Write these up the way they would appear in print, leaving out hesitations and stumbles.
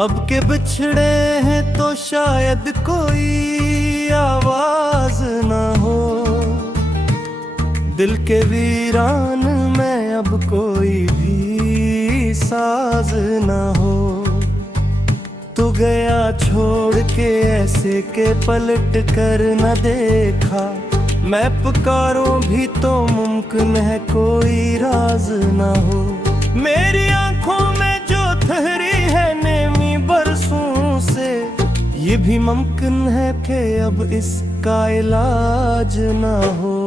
अब के बिछड़े हैं तो शायद कोई आवाज ना हो, दिल के वीरान में अब कोई भी साज ना हो। तू गया छोड़ के ऐसे के पलट कर न देखा, मैं पुकारूं भी तो मुमकिन है कोई राज ना हो। मेरी आंखों में जो ठहरी है नेमी बरसों से, ये भी मुमकिन है कि अब इसका इलाज ना हो।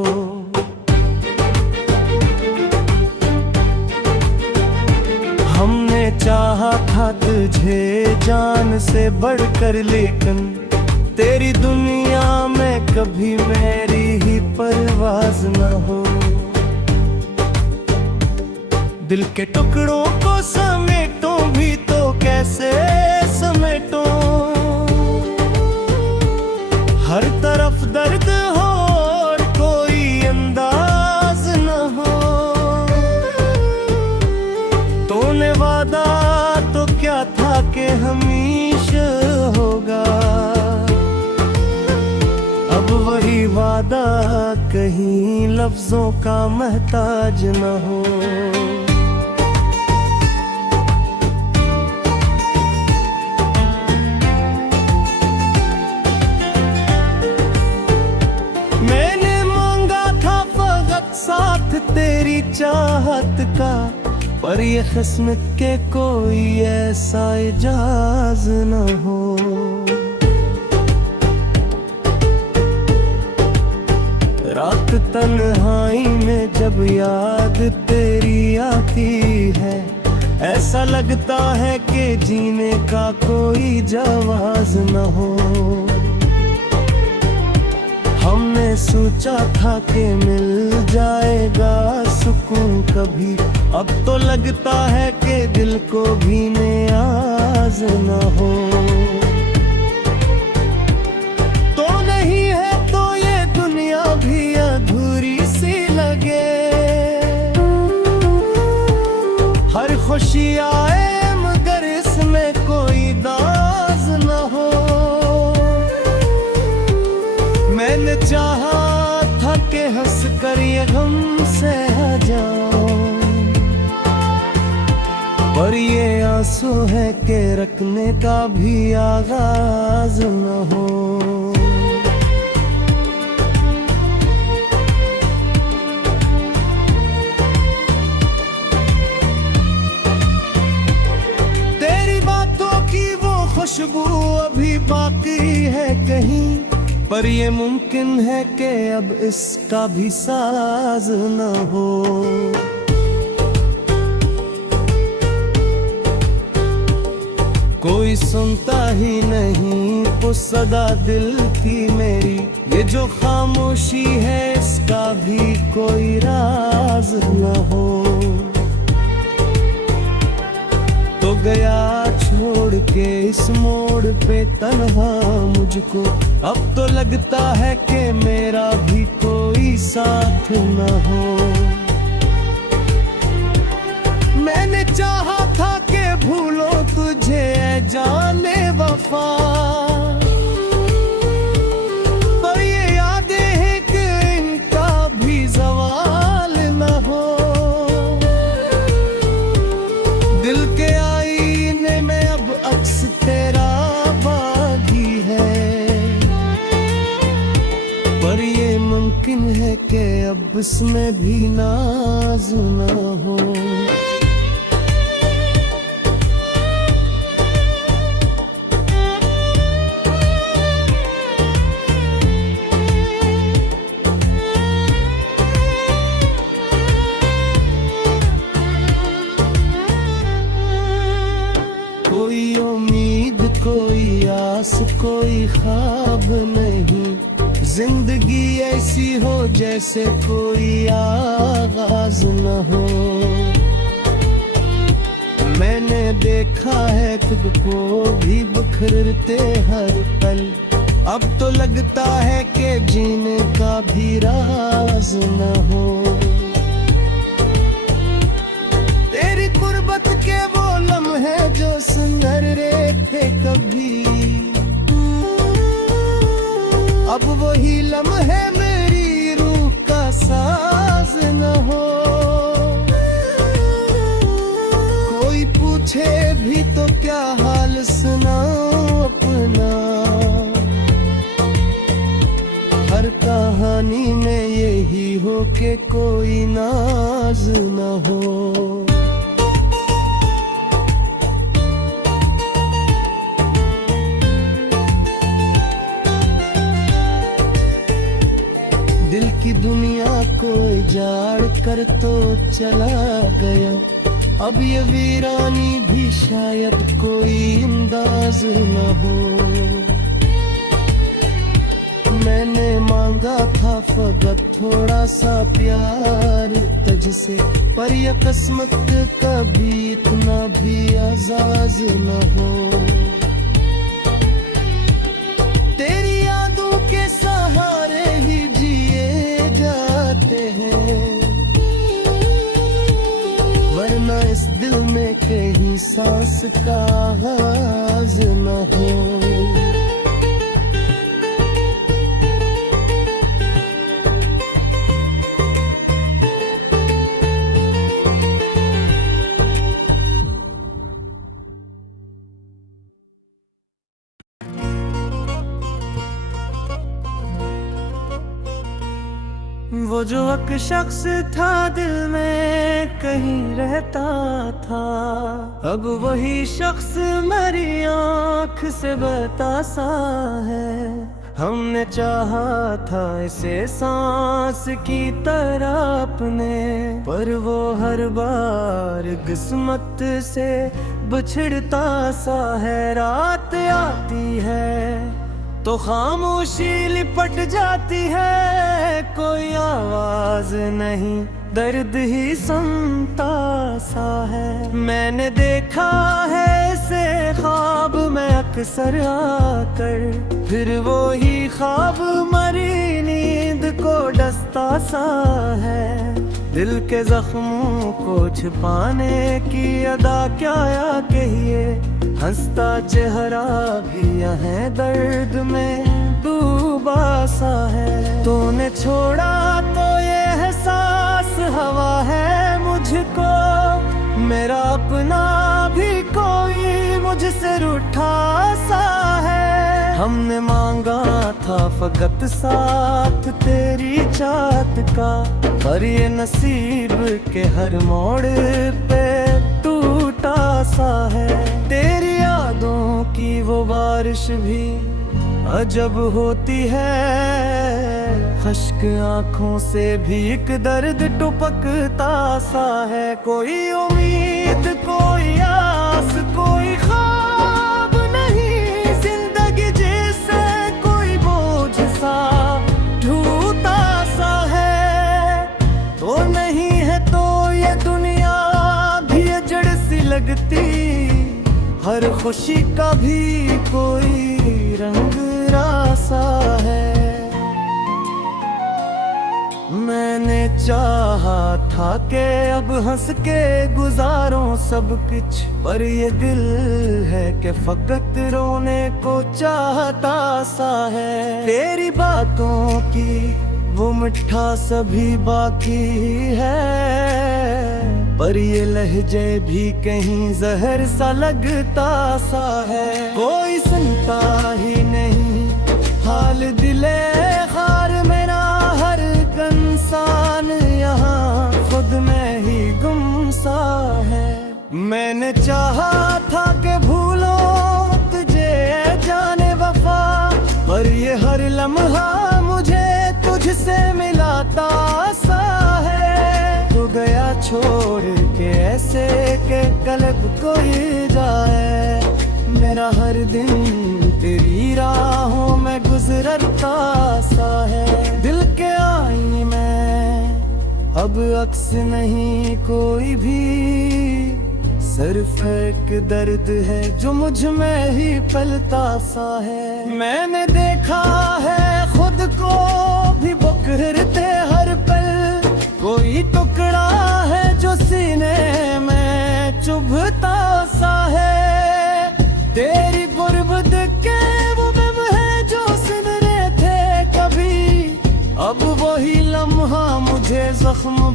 हमने चाहा था तुझे जान से बढ़कर, लेकिन तेरी दुनिया में कभी मेरी ही परवाज न हो। दिल के टुकड़ों को समेटो भी तो कैसे समेटो, हर तरफ दर्द हो और कोई अंदाज न हो। तूने वादा तो क्या था कि हमेशा होगा, अब वही वादा कहीं लफ्जों का महताज न हो। मैंने मांगा था फकत साथ तेरी चाहत का, पर ये किस्मत के कोई ऐसा इजाज न हो। रात तन्हाई में जब याद तेरी आती है, ऐसा लगता है कि जीने का कोई जवाज न हो। हमने सोचा था कि मिल जाएगा सुकून कभी, अब तो लगता है कि दिल को भी नियाज न हो। तो नहीं है तो ये दुनिया भी अधूरी सी लगे, हर खुशी आए मगर इसमें कोई दाज न हो। मैंने चाहा था कि हंस कर ये गम से जाऊं, पर ये आंसू है कि रखने का भी आगाज न हो। तेरी बातों की वो खुशबू अभी बाकी है कहीं, पर ये मुमकिन है कि अब इसका भी साज न हो। कोई सुनता ही नहीं वो सदा दिल की मेरी, ये जो खामोशी है इसका भी कोई राज न हो। तो गया छोड़ के इस मोड़ पे तन्हा मुझको, अब तो लगता है कि मेरा भी कोई साथ न हो। मैंने चाहा था कि भूलो तुझे जाने वफा, पर ये यादें हैं कि इनका भी जवाल न हो। दिल के आईने में अब अक्स तेरा बागी है, पर ये मुमकिन है कि अब इसमें भी नाज न हो। कोई उम्मीद कोई आस कोई ख्वाब नहीं, जिंदगी ऐसी हो जैसे कोई आगाज न हो। मैंने देखा है खुद को भी बिखरते हर पल, अब तो लगता है कि जीने का भी राज न हो। तेरी कुर्बत के वो लम्हे जो सुन हुनर थे कभी, अब वही लम्हे मेरी रूह का साज न हो। कोई पूछे भी तो क्या हाल सुनाऊं अपना, हर कहानी में यही हो के कोई नाज न हो। दिल की दुनिया को उजाड़ कर तो चला गया, अब ये वीरानी भी शायद कोई अंदाज न हो। मैंने मांगा था फकत थोड़ा सा प्यार तुझसे, पर ये किस्मत कभी इतना भी आजाज न हो। तेरी यादों के सहारे ही जिए जाते हैं, वरना इस दिल में कहीं सांस का आवाज न हो। वो जो एक शख्स था दिल में कहीं रहता था, अब वही शख्स मेरी आँख से बतासा है। हमने चाहा था इसे सांस की तरह अपने, पर वो हर बार किस्मत से बिछड़ता सा है। रात आती है तो खामोशी लिपट जाती है, कोई आवाज नहीं दर्द ही सुनता सा है। मैंने देखा है इसे ख्वाब में अक्सर आकर, फिर वो ही ख्वाब मरी नींद को डसता सा है। दिल के जख्मों को छिपाने की अदा क्या या कहिए, हंसता चेहरा भी है दर्द में डूबा सा है। तूने छोड़ा तो ये एहसास हवा है मुझको, मेरा अपना भी कोई मुझसे रूठा सा है। हमने मांगा था फकत साथ तेरी चाहत का, पर ये नसीब के हर मोड़ पे टूटा सा है। तेरी यादों की वो बारिश भी अजब होती है, खश्क आंखों से भी एक दर्द टपकता सा है। कोई उम्मीद कोई आस कोई ख्वाब नहीं, जिंदगी जैसे कोई बोझ सा ढूंढता सा है। तो नहीं है तो ये दुनिया भी जड़ सी लगती, हर खुशी का भी कोई रंग रासा है। मैंने चाहा था कि अब हंस के गुजारूं सब कुछ, पर ये दिल है कि फकत रोने को चाहता सा है। तेरी बातों की वो मिठा सभी बाकी है, पर ये लहजे भी कहीं जहर सा लगता सा है। कोई सुनता ही नहीं हाल दिले खार मेरा, हर इंसान यहाँ खुद में ही गुम सा है। मैंने चाहा था कि भूलो तुझे जाने वफा, पर ये हर लम्हा मुझे तुझसे मिलाता सा है। तू गया छोड़ के ऐसे के कलब कोई जाए, मेरा हर दिन तेरी राहों में गुजरता सा है। दिल के आईने में अब अक्स नहीं कोई भी, सिर्फ एक दर्द है जो मुझ में ही पलता सा है। मैंने देखा है खुद को भी बुकरते हर पल, कोई टुकड़ा है जो सीने में चुभता सा है।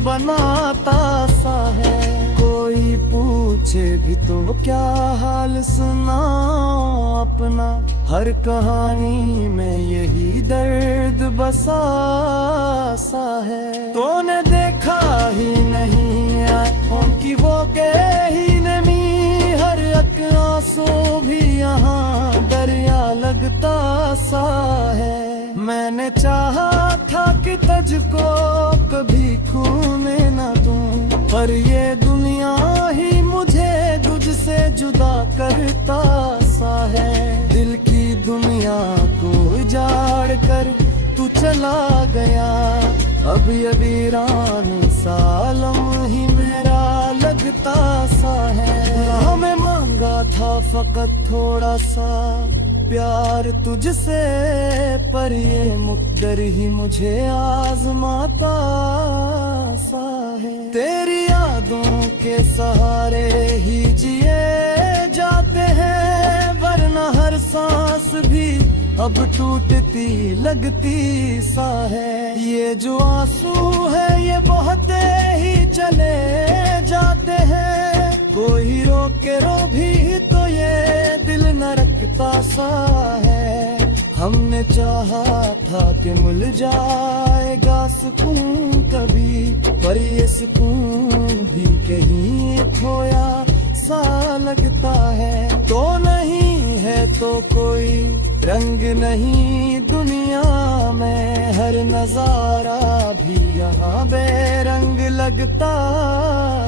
बनाता सा है। कोई पूछे भी तो क्या हाल सुनाऊं अपना, हर कहानी में यही दर्द बसा सा है। तूने देखा ही नहीं आँखों की वो गहरी नमी, हर एक आंसू भी यहाँ दरिया लगता सा है। मैंने चाहा था कि तुझको कभी खोने न दूं, पर ये दुनिया ही मुझे तुझसे जुदा करता सा है। दिल की दुनिया को उजाड़ कर तू चला गया, अब ये वीरान सालम ही मेरा लगता सा है। हमें मांगा था फकत थोड़ा सा प्यार तुझसे, पर ये मुकद्दर ही मुझे आजमाता सा है। तेरी यादों के सहारे ही जिए जाते हैं, वरना हर सांस भी अब टूटती लगती सा है। ये जो आंसू है ये बहते ही चले जाते हैं, कोई रोके रो भी तो ये दिल न रखता सा है। हमने चाहा था कि मिल जाएगा सुकून कभी, पर ये सुकून भी कहीं खोया सा लगता है। तो नहीं है तो कोई रंग नहीं दुनिया में, हर नजारा भी यहाँ बेरंग लगता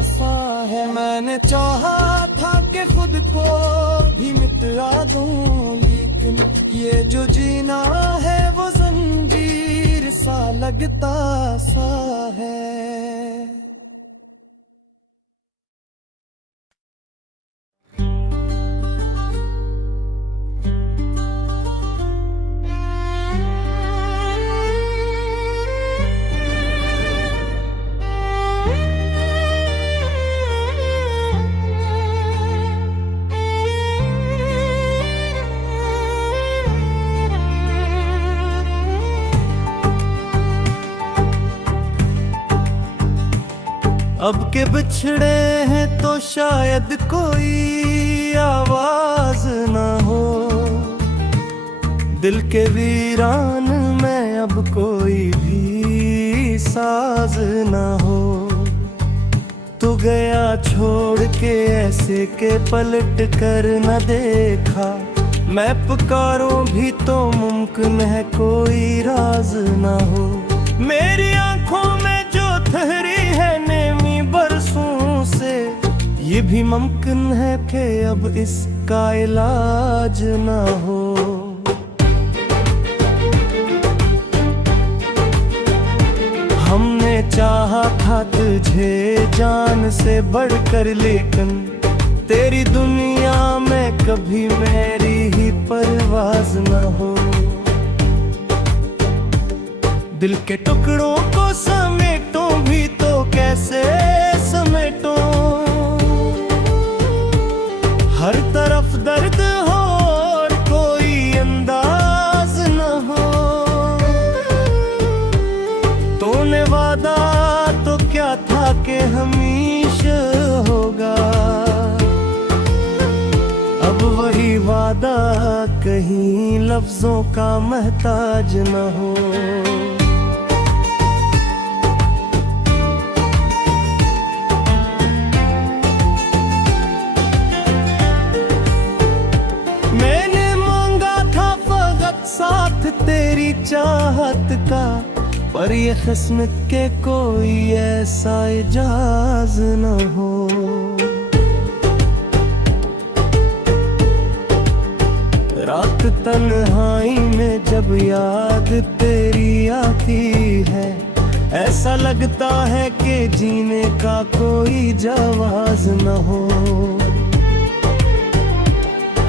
सा है। मैंने चाहा था कि खुद को भी मिटा दूं, लेकिन ये जो जीना है वो जंजीर सा लगता सा है। अब के बिछड़े हैं तो शायद कोई आवाज ना हो, दिल के वीरान में अब कोई भी साज ना हो। तू गया छोड़ के ऐसे के पलट कर न देखा, मैं पुकारूं भी तो मुमकिन है कोई राज ना हो। मेरी आंखों में जो ठहरी है नेमी बरसों से, ये भी मुमकिन है कि अब इसका इलाज ना हो। हमने चाहा था तुझे जान से बढ़कर, लेकिन तेरी दुनिया में कभी मेरी ही परवाज न हो। दिल के टुकड़ों को समेटो भी तो कैसे समेटो, हर तरफ दर्द हो और कोई अंदाज न हो। तूने वादा तो क्या था कि हमेशा होगा, अब वही वादा कहीं लफ्जों का महताज न हो। मैंने मांगा था फकत साथ तेरी चाहत का, पर ये किस्मत के कोई ऐसा इजाज न हो। रात तन्हाई में जब याद तेरी आती है, ऐसा लगता है कि जीने का कोई जवाज न हो।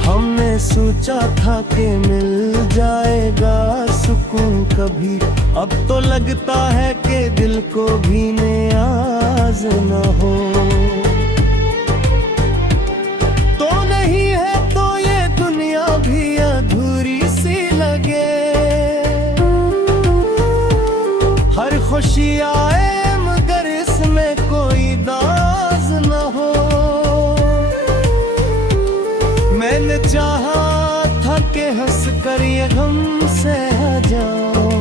हमने सोचा था कि मिल जाएगा सुकून कभी, अब तो लगता है कि दिल को भी नियाज न हो। तो नहीं है तो ये दुनिया भी अधूरी सी लगे, हर खुशी आए मगर इस गम सह जाऊं,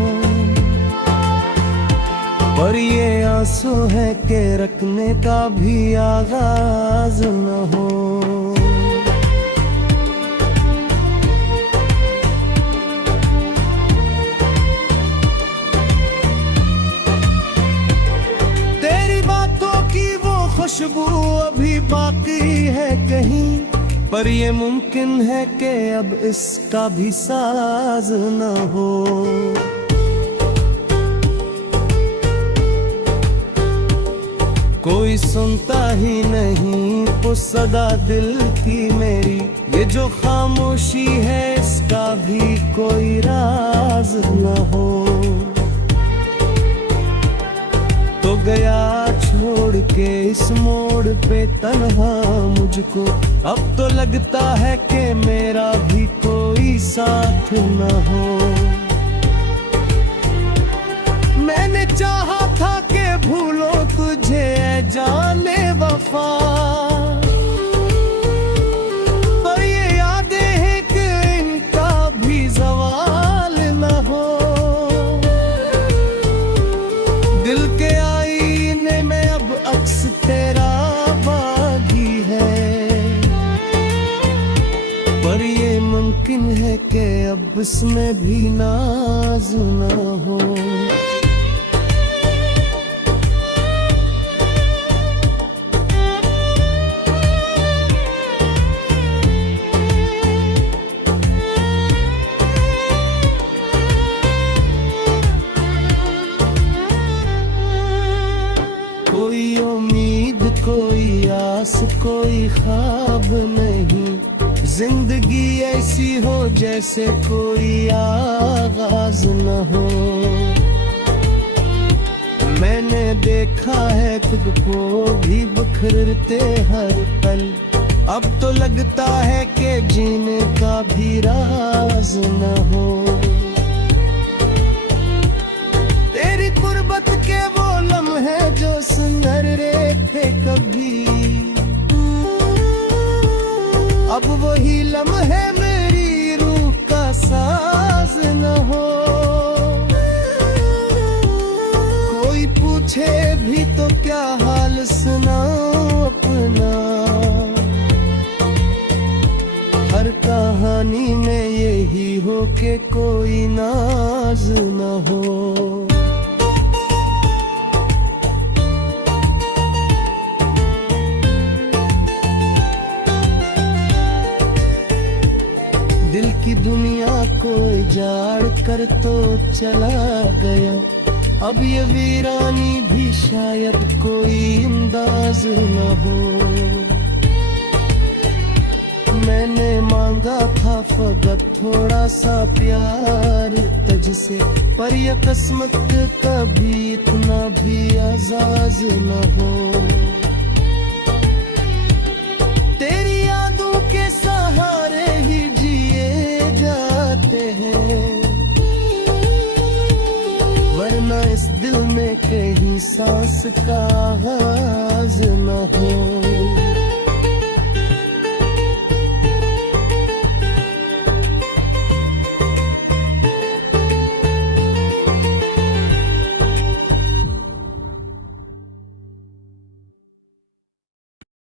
पर ये आंसू है कि रखने का भी आगाज न हो। खुशबू अभी बाकी है कहीं, पर ये मुमकिन है कि अब इसका भी साज न हो। कोई सुनता ही नहीं वो सदा दिल की मेरी, ये जो खामोशी है इसका भी कोई राज न हो। तो गया छोड़ के इस मोड़ पे तन्हा मुझको, अब तो लगता है कि मेरा भी कोई साथ न हो। मैंने चाहा था कि भूलो तुझे जाने वफा, पर ये यादें हैं कि इनका भी ज़वाल न हो। दिल के आईने में अब अक्स तेरा बागी है, पर ये मुमकिन है कि अब इसमें भी नाज न हो। कोई उम्मीद कोई आस कोई ख्वाब नहीं, जिंदगी ऐसी हो जैसे कोई आगाज न हो। मैंने देखा है खुद को भी बिखरते हर पल, अब तो लगता है कि जीने का भी राज न हो। तेरी कुर्बत के वो लम्हे जो सुनहरे थे कभी, अब वही लम्हे मेरी रूह का साज न हो। कोई पूछे भी तो क्या हाल सुनाऊं अपना, हर कहानी में यही हो के कोई नाज न हो। दिल की दुनिया को उजाड़ कर तो चला गया, अब ये वीरानी भी शायद कोई अंदाज न हो। मैंने मांगा था फकत थोड़ा सा प्यार तुझसे, पर ये किस्मत कभी इतना भी आजाज न हो। तेरी यादों के सहारे ही वरना इस दिल में कहीं सांस का आगाज न हो।